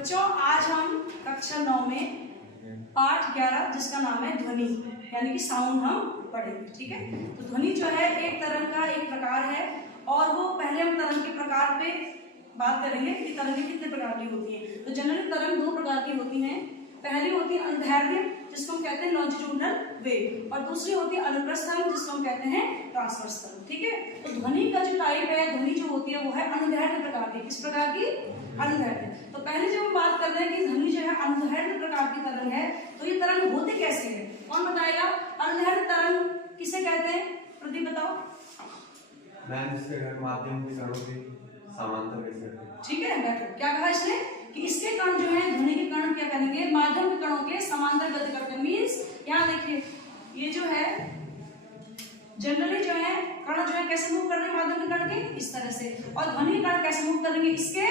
बच्चों आज हम कक्षा 9 में पाठ 11 जिसका नाम है ध्वनि यानी कि साउंड हम पढ़ेंगे। ठीक है, तो ध्वनि जो है एक तरंग का एक प्रकार है और वो पहले हम तरंग के प्रकार पे बात करेंगे कि तरंगें कितने प्रकार की होती हैं। तो जनरली तरंग दो प्रकार की होती हैं। पहली होती है अनुदैर्ध्य जिसको हम कहते हैं लॉन्जिट्यूडनल वेव और दूसरी होती है अनुप्रस्थ तरंग जिसको हम कहते हैं ट्रांसवर्स तरंग। ठीक है, तो ध्वनि का जो टाइप है, ध्वनि जो होती है वो है अनुदैर्ध्य प्रकार की। किस प्रकार की? अनुदैर्ध्य। तो पहले जब हम बात कर रहे हैं कि ध्वनि जो है अनुदैर्ध्य प्रकार की तरंग है, तो ये तरंग होते कैसे है? कौन बताएगा? अनुदैर्ध्य तरंग किसे कहते हैं? प्रदीप बताओ। माध्यम के कणों के समांतर गति करते हैं। ठीक है, बैठो। क्या कहा इसने कि इसके कण जो है ध्वनि के कण क्या करेंगे? माध्यम के कणों के समांतर गति करते हैं। मींस यहाँ देखिए ये जो है जनरली जो है कण जो है कैसे मूव कर रहे हैं माध्यम के कण के? इस तरह से। और ध्वनि के कण कैसे मूव करेंगे? इसके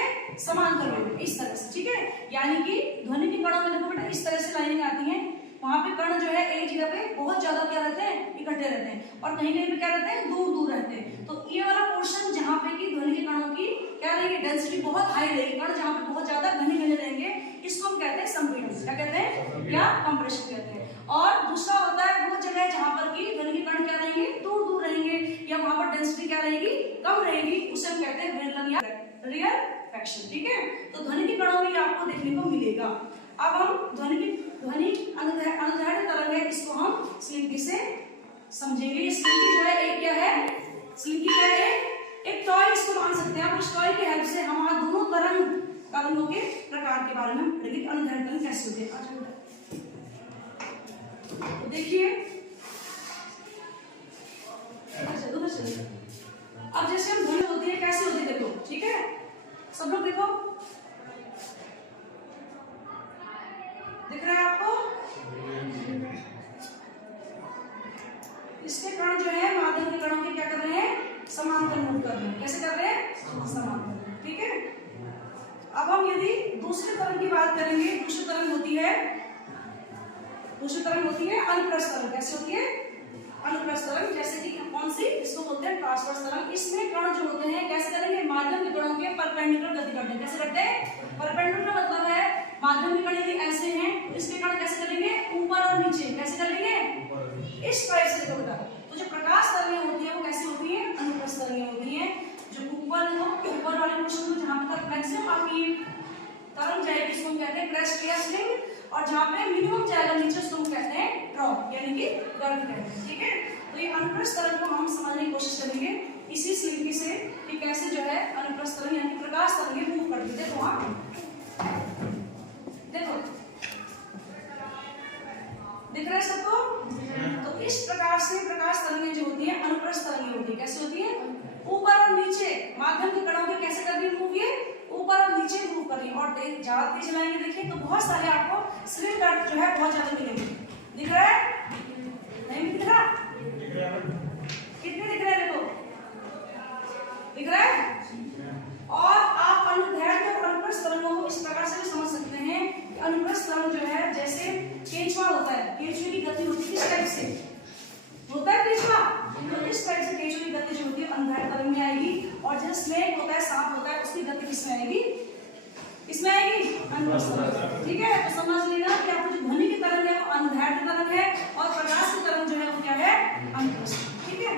समांतर में, इस तरह से। ठीक है, यानी कि ध्वनि के कणों में देखो बेटा इस तरह से लाइनें आती हैं। वहां पे कण जो है एक जगह पे बहुत ज्यादा क्या रहते हैं? इकट्ठे रहते हैं और कहीं कहीं पे क्या रहते हैं? दूर दूर रहते हैं। तो ये वाला पोर्शन जहाँ पे की ध्वनि के कणों की क्या रहेगी? डेंसिटी बहुत हाई रहेगी। कण जहाँ पे बहुत ज्यादा घने घने रहेंगे इसको हम कहते हैं संपीड़न। क्या कहते हैं? या कंप्रेशन कहते हैं। और दूसरा होता है वो जगह जहाँ पर की ध्वनि के कण क्या रहेंगे? दूर दूर रहेंगे या वहां पर डेंसिटी क्या रहेगी? कम रहेगी। उसे हम कहते हैं विरलन या रेयरफैक्शन। ठीक है, तो ध्वनि के कणों में आपको देखने को मिलेगा। अब हम ध्वनि अनुदैर्ध्य तरंग है, इसको हम स्लिंकी से समझेंगे। ये स्लिंकी जो है एक क्या है? स्लिंकी क्या है? एक टॉय इसको मान सकते हैं आप। उस टॉय की हेल्प से हम आज दोनों तरंगों के प्रकार के बारे में पढ़ेंगे। अनुदैर्ध्य तरंग कैसे होते हैं? तो देखिए अब जैसे हम ध्वनि होती है कैसे होती है देखो। ठीक है, सब लोग देखो, दिख रहा है आपको? इसके कण जो है माध्यम के कणों के क्या कर रहे हैं? समांतर मूव कर रहे हैं। कैसे कर रहे हैं? समांतर। ठीक है, अब हम यदि दूसरी तरंग की बात करेंगे। दूसरी तरंग होती है अनुप्रस्थ तरंग। कैसे होती है? अनुप्रस्थ तरंग। जैसे कि कौन सी? इसको बोलते हैं ट्रांसवर्स तरंग। इसमें कण जो होते हैं कैसे करेंगे? माध्यम के कणों के परपेंडिकुलर गति करते हैं। कैसे करते हैं? परपेंडिकुलर मतलब है माध्यम के कण यदि ऐसे हैं तो इसके कण कैसे करेंगे? ऊपर और नीचे। कैसे करेंगे? इस टाइप से देखो बेटा। तो जो प्रकाश तरंगें होती है वो कैसी होती है? अनुप्रस्थ तरंगें होती हैं। जो ऊपर वाले पोर्शन में जहां तक मैक्सिमम आपकी तरंग जाएगी इसको हम कहते हैं क्रेस्ट या स्लिंग, और जहां पे मिनिमम जाएगा नीचे उसको हम कहते हैं ड्रॉप यानी कि गर्भ कहते हैं। ठीक है, तो ये अनुप्रस्थ तरंग को हम समझने की कोशिश करेंगे इसी स्लिंगी से कि कैसे जो है अनुप्रस्थ तरंग यानी प्रकाश तरंगें मूव करती है। देखो वहां देखो दिख रहा है सबको? तो इस प्रकार से प्रकाश तरंगें जो होती है अनुप्रस्थ तरंगें होती है। कैसे होती है? ऊपर और नीचे माध्यम के कणों के कैसे कर रही है मूव? ये ऊपर और नीचे मूव कर रही है। और ज्यादा तेज चलाएंगे देखिए तो बहुत सारे आपको स्लिंग कट जो है बहुत ज्यादा मिलेंगे। दिख रहा है? नहीं दिख रहा? कितने दिख रहे हैं? देखो दिख रहा है। और आप अनुदैर्ध्य और अनुप्रस्थ तरंगों को इस प्रकार से भी समझ सकते हैं कि अनुप्रस्थ तरंग जो है जैसे केंचुआ होता है, केंचुए की गति होती है किस टाइप से होता है केंचुआ? तो इस टाइप से केंचुए की गति जो होती है अनुदैर्ध्य तरंग में आएगी। और जैसे स्नेक होता है, सांप होता है, उसकी गति किसमें आएगी? इसमें आएगी अनुप्रस्थ तरंग। ठीक है, तो समझ लेना कि आपको जो ध्वनि की तरंग है वो अनुदैर्ध्य तरंग है और प्रकाश की तरंग जो है वो क्या है? अनुप्रस्थ। ठीक है।